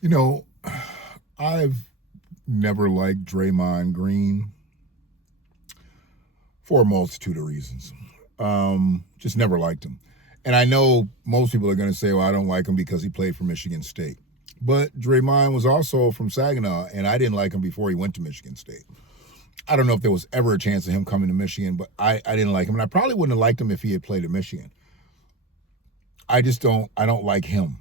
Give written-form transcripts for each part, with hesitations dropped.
You know, I've never liked Draymond Green for a multitude of reasons. Just never liked him. And I know most people are going to say, well, I don't like him because he played for Michigan State. But Draymond was also from Saginaw, and I didn't like him before he went to Michigan State. I don't know if there was ever a chance of him coming to Michigan, but I didn't like him. And I probably wouldn't have liked him if he had played at Michigan. I don't like him.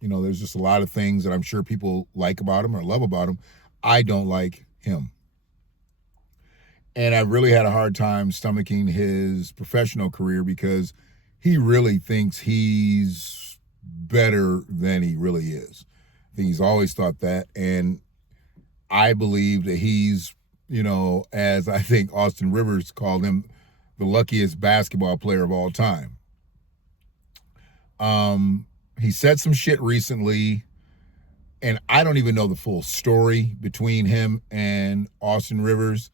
You know, there's just a lot of things that I'm sure people like about him or love about him. I don't like him. And I really had a hard time stomaching his professional career because he really thinks he's better than he really is. I think he's always thought that. And I believe that he's, as I think Austin Rivers called him, the luckiest basketball player of all time. He said some shit recently, and I don't even know the full story between him and Austin Rivers,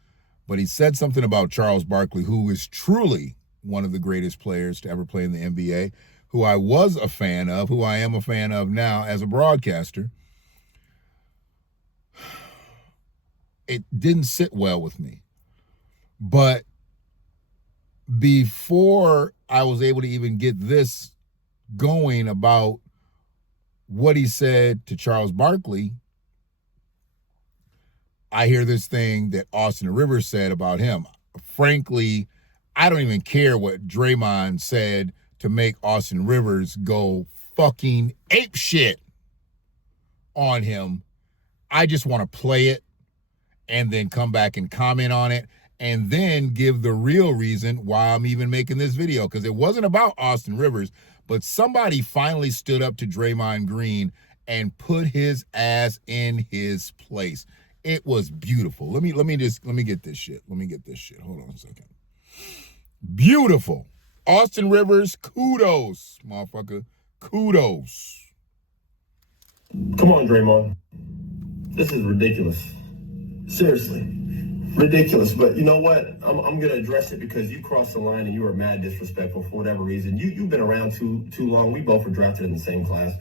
but he said something about Charles Barkley, who is truly one of the greatest players to ever play in the NBA, who I was a fan of, who I am a fan of now as a broadcaster. It didn't sit well with me. But before I was able to even get this going about what he said to Charles Barkley, I hear this thing that Austin Rivers said about him. Frankly, I don't even care what Draymond said to make Austin Rivers go fucking apeshit on him. I just want to play it and then come back and comment on it and then give the real reason why I'm even making this video, because it wasn't about Austin Rivers, but somebody finally stood up to Draymond Green and put his ass in his place. It was beautiful. Let me get this shit. Hold on a second. Beautiful. Austin Rivers, kudos, motherfucker. Kudos. Come on, Draymond. This is ridiculous. Seriously. Ridiculous. But you know what? I'm going to address it because you crossed the line and you were mad disrespectful for whatever reason. You've been around too long. We both were drafted in the same class.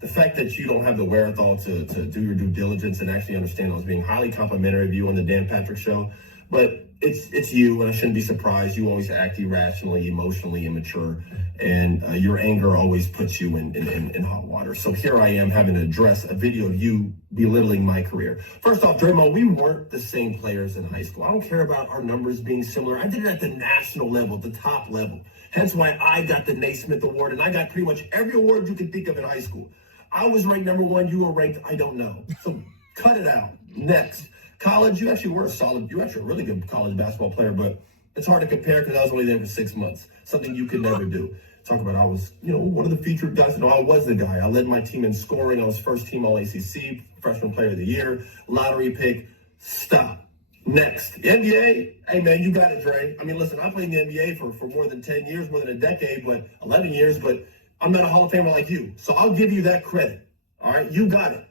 The fact that you don't have the wherewithal to do your due diligence and actually understand I was being highly complimentary of you on the Dan Patrick Show. But it's you, and I shouldn't be surprised. You always act irrationally, emotionally immature, and your anger always puts you in hot water. So here I am having to address a video of you belittling my career. First off, Draymond, we weren't the same players in high school. I don't care about our numbers being similar. I did it at the national level, the top level. Hence why I got the Naismith Award, and I got pretty much every award you could think of in high school. I was ranked number one. You were ranked, I don't know. So cut it out. Next. College, you actually were you were actually a really good college basketball player, but it's hard to compare because I was only there for 6 months. Something you could never do. Talk about I was, one of the featured guys. No, I was the guy. I led my team in scoring. I was first team All-ACC, freshman player of the year, lottery pick. Stop. Next. The NBA, hey, man, you got it, Dre. I mean, listen, I played in the NBA for more than 10 years, more than a decade, but 11 years, but I'm not a Hall of Famer like you. So I'll give you that credit. All right? You got it.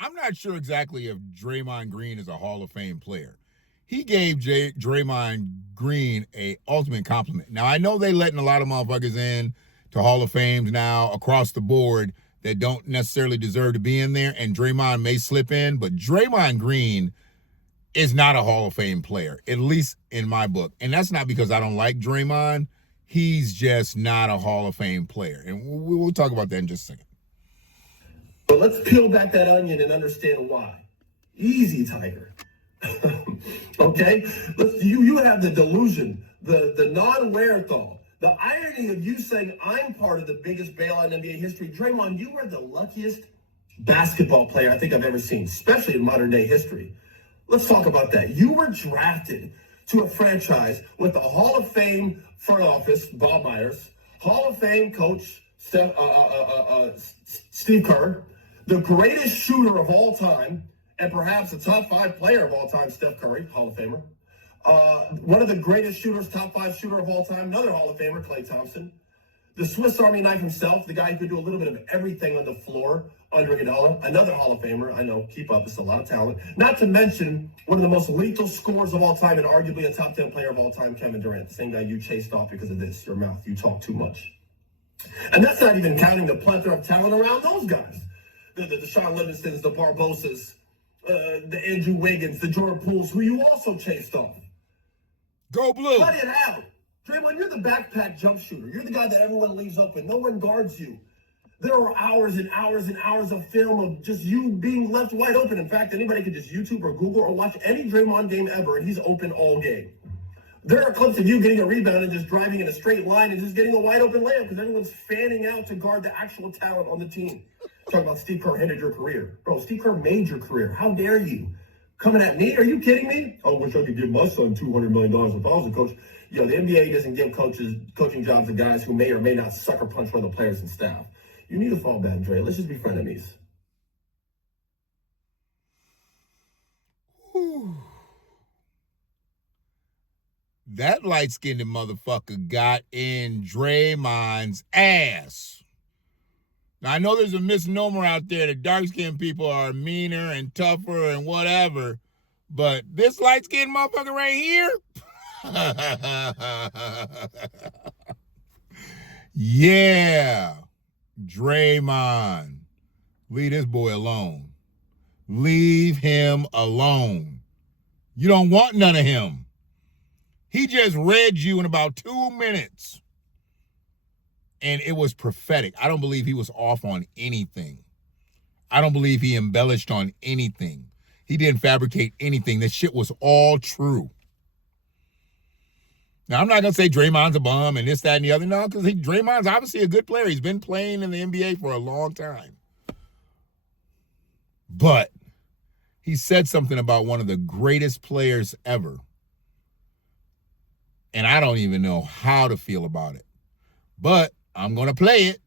I'm not sure exactly if Draymond Green is a Hall of Fame player. He gave Draymond Green a ultimate compliment. Now, I know they letting a lot of motherfuckers in to Hall of Fames now across the board that don't necessarily deserve to be in there, and Draymond may slip in, but Draymond Green is not a Hall of Fame player, at least in my book. And that's not because I don't like Draymond. He's just not a Hall of Fame player. And we'll talk about that in just a second. But let's peel back that onion and understand why. Easy, Tiger. Okay? You have the delusion, the non-wherewithal, the irony of you saying I'm part of the biggest bailout in NBA history. Draymond, you are the luckiest basketball player I think I've ever seen, especially in modern day history. Let's talk about that. You were drafted to a franchise with the Hall of Fame front office, Bob Myers, Hall of Fame coach, Steve Kerr, the greatest shooter of all time, and perhaps the top 5 player of all time, Steph Curry, Hall of Famer. One of the greatest shooters, top 5 shooter of all time, another Hall of Famer, Klay Thompson. The Swiss Army knife himself, the guy who could do a little bit of everything on the floor, Andre Iguodala, another Hall of Famer. I know, keep up, it's a lot of talent. Not to mention one of the most lethal scorers of all time and arguably a top 10 player of all time, Kevin Durant, the same guy you chased off because of this, your mouth. You talk too much. And that's not even counting the plethora of talent around those guys. the Sean Livingstons, the Barbosas, the Andrew Wiggins, the Jordan Pooles, who you also chased off. Go blue. Cut it out. Draymond, you're the backpack jump shooter. You're the guy that everyone leaves open. No one guards you. There are hours and hours and hours of film of just you being left wide open. In fact, anybody could just YouTube or Google or watch any Draymond game ever, and he's open all game. There are clips of you getting a rebound and just driving in a straight line and just getting a wide open layup because everyone's fanning out to guard the actual talent on the team. Talking about Steve Kerr ended your career. Bro, Steve Kerr made your career. How dare you? Coming at me? Are you kidding me? I wish I could give my son $200 million if I was a coach. The NBA doesn't give coaching jobs to guys who may or may not sucker punch one of the players and staff. You need to fall back, Dre. Let's just be frenemies. Whew. That light-skinned motherfucker got in Draymond's ass. Now, I know there's a misnomer out there that dark-skinned people are meaner and tougher and whatever, but this light-skinned motherfucker right here, yeah, Draymond, leave this boy alone. Leave him alone. You don't want none of him. He just read you in about 2 minutes. And it was prophetic. I don't believe he was off on anything. I don't believe he embellished on anything. He didn't fabricate anything. This shit was all true. Now, I'm not going to say Draymond's a bum and this, that, and the other. No, because Draymond's obviously a good player. He's been playing in the NBA for a long time. But he said something about one of the greatest players ever. And I don't even know how to feel about it. But I'm going to play it,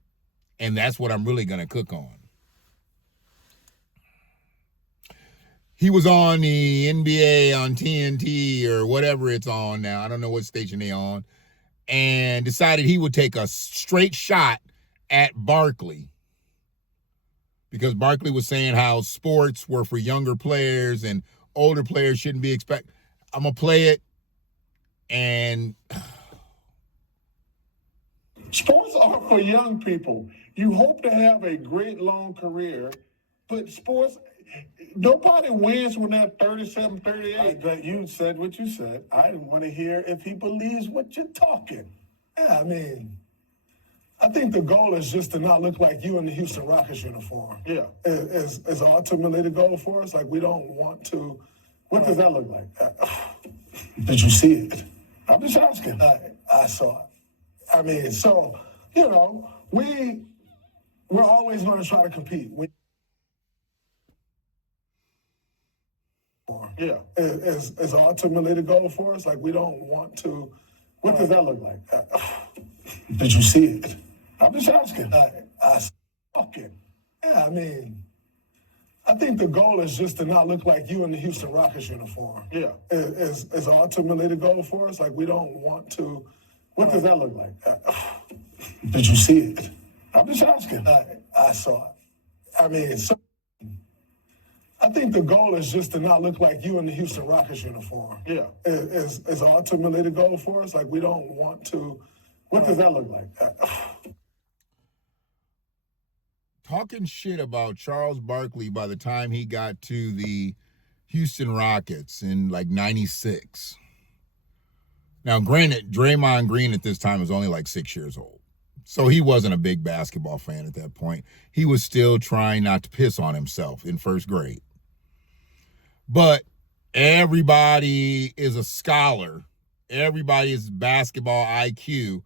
and that's what I'm really going to cook on. He was on the NBA on TNT or whatever it's on now. I don't know what station they're on. And decided he would take a straight shot at Barkley. Because Barkley was saying how sports were for younger players and older players shouldn't be expected. I'm going to play it. And sports are for young people. You hope to have a great long career, but sports, nobody wins when they're 37, 38. But you said what you said. I want to hear if he believes what you're talking. Yeah, I mean, I think the goal is just to not look like you in the Houston Rockets uniform. Yeah. Is ultimately the goal for us. Like, we don't want to. What does that look like? Did you see it? I'm just asking. I saw it. I mean, so, you know, we're always going to try to compete. Yeah. Is ultimately the goal for us. Like, we don't want to. What does that look like? Did you see it? I'm just asking. I saw it. Yeah, I mean, I think the goal is just to not look like you in the Houston Rockets uniform. Yeah. Is ultimately the goal for us. Like, we don't want to. What does that look like? Did you see it? I'm just asking. I saw it. I mean, so I think the goal is just to not look like you in the Houston Rockets uniform. Yeah. Is ultimately the goal for us. Like, we don't want to. What does that look like? Talking shit about Charles Barkley by the time he got to the Houston Rockets in like 96. Now, granted, Draymond Green at this time was only like 6 years old. So he wasn't a big basketball fan at that point. He was still trying not to piss on himself in first grade. But everybody is a scholar. Everybody's basketball IQ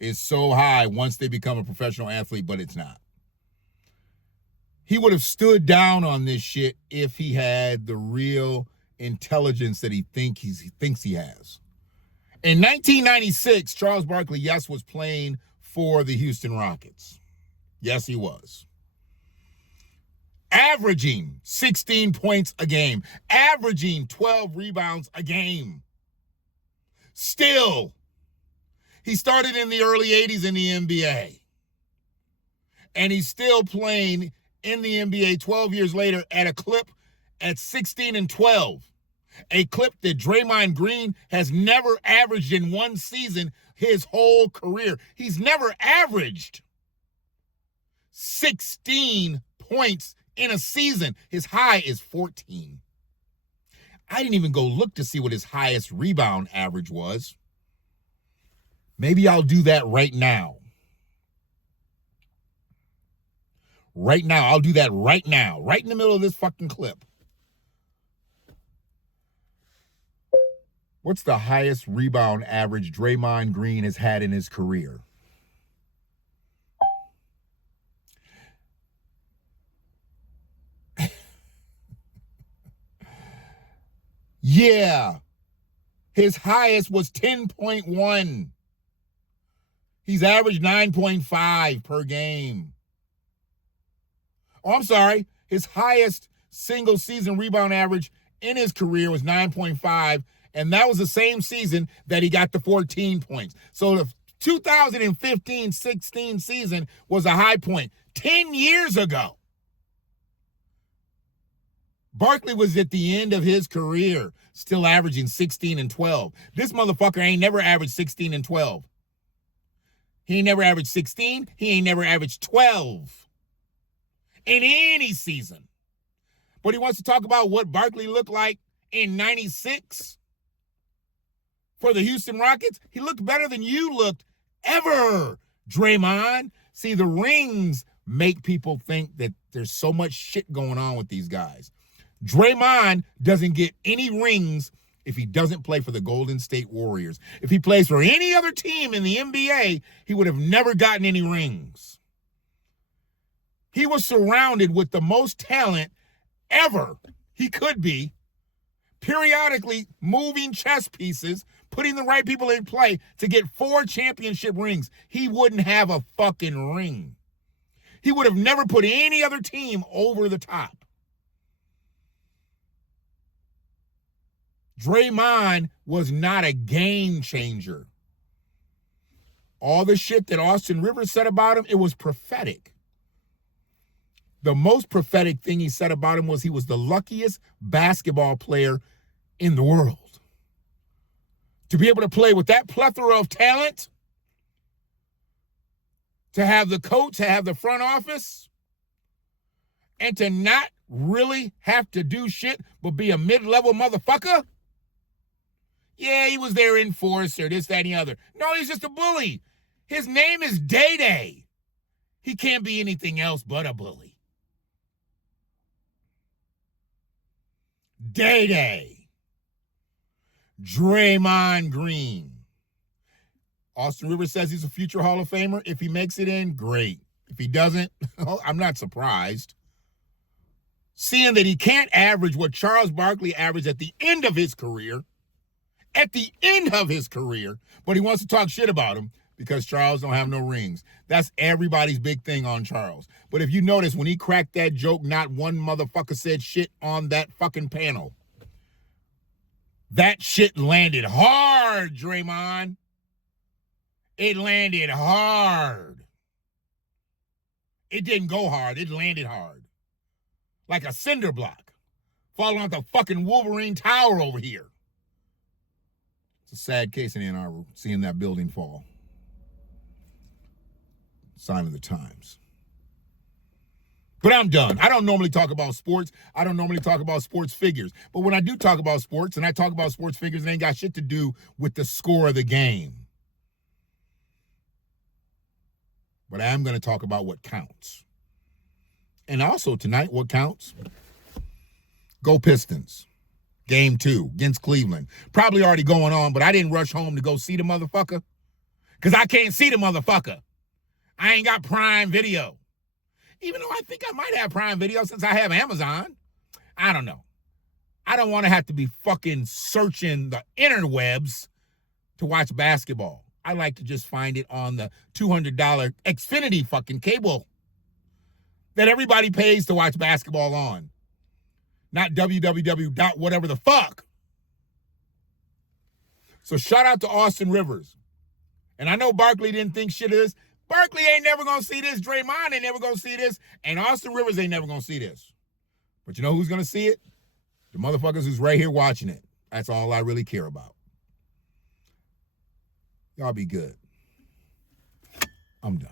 is so high once they become a professional athlete, but it's not. He would have stood down on this shit if he had the real intelligence that he thinks he has. In 1996, Charles Barkley, yes, was playing for the Houston Rockets. Yes, he was. Averaging 16 points a game. Averaging 12 rebounds a game. Still, he started in the early 80s in the NBA. And he's still playing in the NBA 12 years later at a clip at 16 and 12. A clip that Draymond Green has never averaged in one season his whole career. He's never averaged 16 points in a season. His high is 14. I didn't even go look to see what his highest rebound average was. Maybe I'll do that right now. Right now. I'll do that right now. Right in the middle of this fucking clip. What's the highest rebound average Draymond Green has had in his career? Yeah. His highest was 10.1. He's averaged 9.5 per game. Oh, I'm sorry. His highest single season rebound average in his career was 9.5, and that was the same season that he got the 14 points. So the 2015-16 season was a high point 10 years ago. Barkley was at the end of his career, still averaging 16 and 12. This motherfucker ain't never averaged 16 and 12. He ain't never averaged 16. He ain't never averaged 12 in any season. But he wants to talk about what Barkley looked like in 96 for the Houston Rockets. He looked better than you looked ever, Draymond. See, the rings make people think that there's so much shit going on with these guys. Draymond doesn't get any rings if he doesn't play for the Golden State Warriors. If he plays for any other team in the NBA, he would have never gotten any rings. He was surrounded with the most talent ever he could be, periodically moving chess pieces, putting the right people in play to get 4 championship rings. He wouldn't have a fucking ring. He would have never put any other team over the top. Draymond was not a game changer. All the shit that Austin Rivers said about him, it was prophetic. The most prophetic thing he said about him was he was the luckiest basketball player in the world. To be able to play with that plethora of talent, to have the coach, to have the front office, and to not really have to do shit but be a mid-level motherfucker. Yeah, he was their enforcer, this, that, and the other. No, he's just a bully. His name is Day-Day. He can't be anything else but a bully. Day-Day. Draymond Green. Austin Rivers says he's a future Hall of Famer. If he makes it in, great. If he doesn't, I'm not surprised. Seeing that he can't average what Charles Barkley averaged at the end of his career, but he wants to talk shit about him because Charles don't have no rings. That's everybody's big thing on Charles. But if you notice, when he cracked that joke, not one motherfucker said shit on that fucking panel. That shit landed hard, Draymond. It landed hard. It didn't go hard. It landed hard. Like a cinder block falling off the fucking Wolverine Tower over here. It's a sad case in Ann Arbor, seeing that building fall. Sign of the times. But I'm done. I don't normally talk about sports. I don't normally talk about sports figures. But when I do talk about sports, and I talk about sports figures, it ain't got shit to do with the score of the game. But I am going to talk about what counts. And also tonight, what counts? Go Pistons. Game 2 against Cleveland. Probably already going on, but I didn't rush home to go see the motherfucker. Because I can't see the motherfucker. I ain't got Prime Video. Even though I think I might have Prime Video since I have Amazon. I don't know. I don't want to have to be fucking searching the interwebs to watch basketball. I like to just find it on the $200 Xfinity fucking cable that everybody pays to watch basketball on. Not www. whatever the fuck. So shout out to Austin Rivers. And I know Barkley didn't think shit of this. Barkley ain't never going to see this. Draymond ain't never going to see this. And Austin Rivers ain't never going to see this. But you know who's going to see it? The motherfuckers who's right here watching it. That's all I really care about. Y'all be good. I'm done.